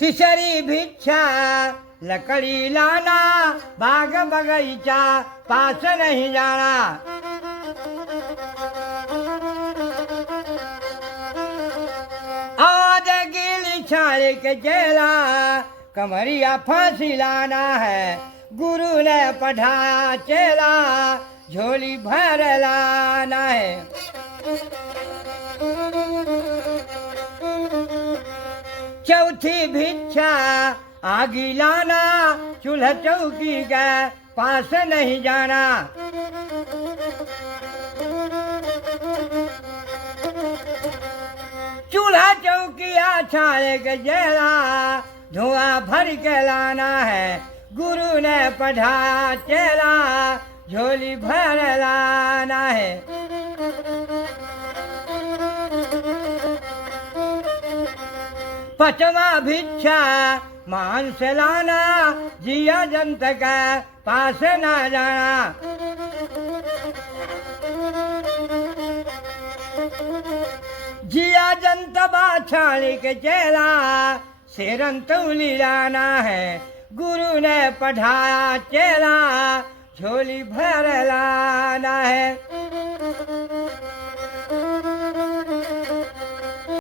तीसरी भिक्षा लकड़ी लाना, बाग बगीचा पास नहीं जाना। आज गीली छाले के चेला, कमरिया फांसी लाना है। गुरु ने पढ़ाया चेला, झोली भर लाना है। चौथी भिक्षा आगी लाना, चूल्हा चौकी के पास नहीं जाना। चूल्हा चौकी छाले के जला, धुआं भर के लाना है। गुरु ने पढ़ाया चेला, झोली भर लाना है। पांचवा भिक्षा मांस लाना, जिया जंत के पास ना जाना। जिया जंत बाछाली के चेला, शेरन तौली लाना है। गुरु ने पढ़ाया चेला, झोली भर लाना है।